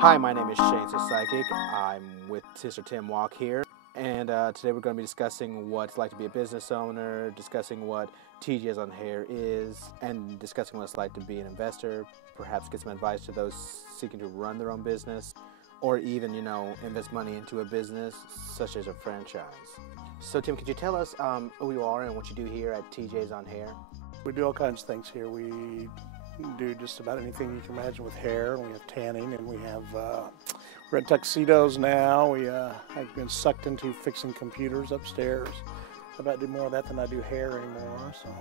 Hi, my name is Shane the Psychic. I'm with Sister Tim Walk here, and today we're going to be discussing what it's like to be a business owner, discussing what TJ's on Hair is, and discussing what it's like to be an investor, perhaps get some advice to those seeking to run their own business, or even, invest money into a business, such as a franchise. So Tim, could you tell us who you are and what you do here at TJ's on Hair? We do all kinds of things here. We do just about anything you can imagine with hair. We have tanning, and we have we're in tuxedos now. I've been sucked into fixing computers upstairs. I about do more of that than I do hair anymore. So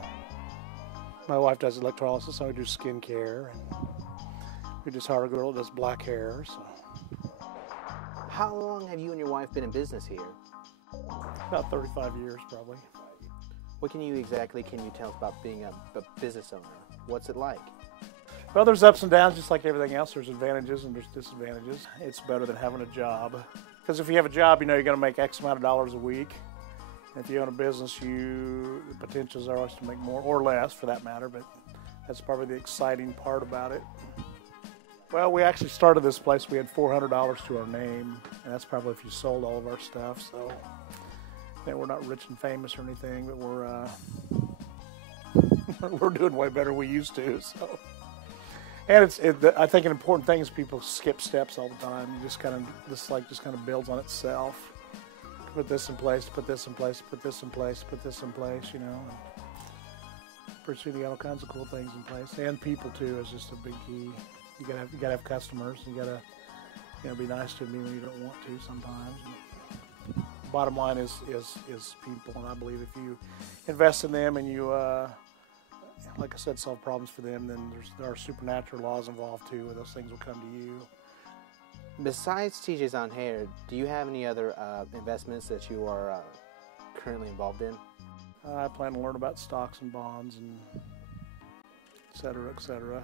my wife does electrolysis, and we do skincare, and we just hired a girl that does black hair. So How long have you and your wife been in business here? about 35 years, probably. What can you tell us about being a business owner? What's it like? Well, there's ups and downs, just like everything else. There's advantages and there's disadvantages. It's better than having a job. Because if you have a job, you're going to make X amount of dollars a week. And if you own a business, the potentials are always to make more or less, for that matter. But that's probably the exciting part about it. Well, we actually started this place. We had $400 to our name. And that's probably if you sold all of our stuff. So we're not rich and famous or anything, but we're doing way better than we used to. So. And I think an important thing is people skip steps all the time. You just kind of builds on itself. Put this in place, put this in place, put this in place, put this in place, And pretty soon you got all kinds of cool things in place. And people too is just a big key. You gotta have customers. You gotta be nice to them when you don't want to sometimes. Bottom line is people, and I believe if you invest in them and you like I said, solve problems for them, then there are supernatural laws involved too, where those things will come to you. Besides TJ's on Hair, do you have any other investments that you are currently involved in? I plan to learn about stocks and bonds and et cetera, et cetera.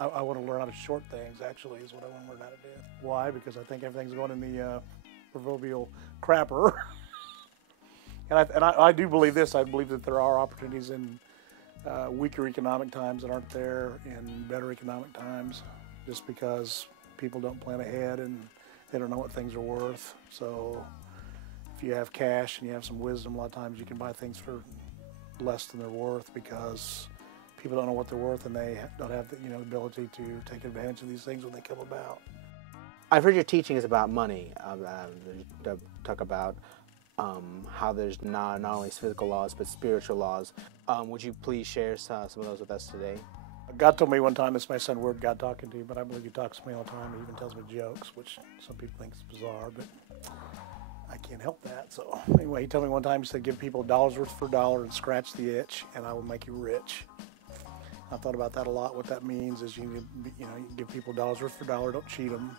I want to learn how to short things, actually, is what I want to learn how to do. Why? Because I think everything's going in the proverbial crapper. and I do believe this. I believe that there are opportunities in weaker economic times that aren't there in better economic times, just because people don't plan ahead and they don't know what things are worth. So if you have cash and you have some wisdom, a lot of times you can buy things for less than they're worth because people don't know what they're worth and they don't have the ability to take advantage of these things when they come about. I've heard your teaching is about money. Talk about how there's not only physical laws but spiritual laws. Would you please share some of those with us today? God told me one time, this may sound weird, God talking to you, but I believe He talks to me all the time. He even tells me jokes, which some people think is bizarre, but I can't help that. So anyway, He told me one time, He said, give people $1 worth for $1 and scratch the itch, and I will make you rich. I thought about that a lot. What that means is you give people $1 worth for $1, don't cheat them,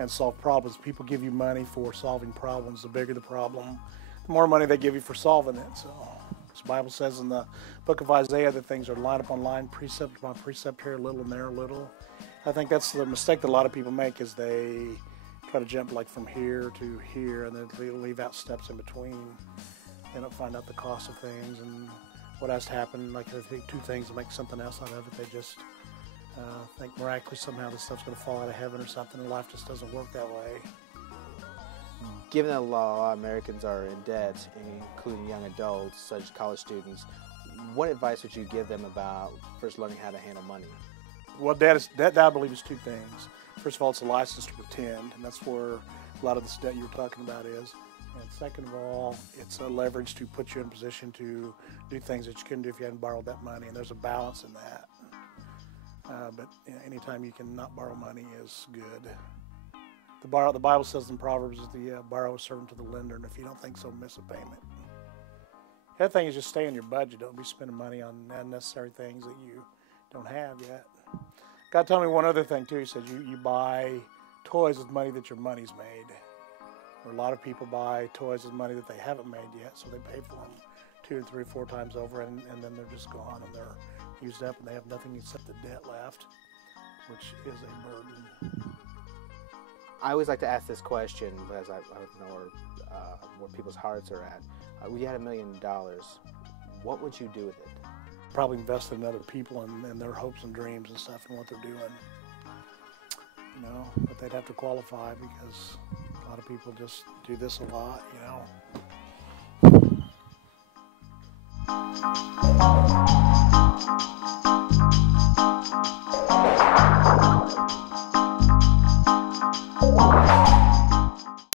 and solve problems. People give you money for solving problems. The bigger the problem, the more money they give you for solving it. So the Bible says in the book of Isaiah that things are line upon line, precept upon precept, here a little and there a little. I think that's the mistake that a lot of people make, is they try to jump like from here to here and then they leave out steps in between. They don't find out the cost of things and what has to happen. Like they take two things to make something else out of it. They just think miraculously somehow this stuff's going to fall out of heaven or something, and life just doesn't work that way. Given that a lot of Americans are in debt, including young adults, such as college students, what advice would you give them about first learning how to handle money? Well, debt I believe is two things. First of all, it's a license to pretend, and that's where a lot of this debt you're talking about is. And second of all, it's a leverage to put you in a position to do things that you couldn't do if you hadn't borrowed that money, and there's a balance in that. But anytime you can not borrow money is good. The Bible says in Proverbs that the borrower is servant to the lender, and if you don't think so, miss a payment. The other thing is just stay in your budget. Don't be spending money on unnecessary things that you don't have yet. God told me one other thing too. He said you buy toys with money that your money's made. Or a lot of people buy toys with money that they haven't made yet, so they pay for them 2 or 3 or 4 times over, and then they're just gone and they're used up and they have nothing except the debt left, which is a burden. I always like to ask this question because I know where people's hearts are at. If you had $1 million, what would you do with it? Probably invest in other people and their hopes and dreams and stuff and what they're doing. you know, but they'd have to qualify because a lot of people just do this a lot, you know.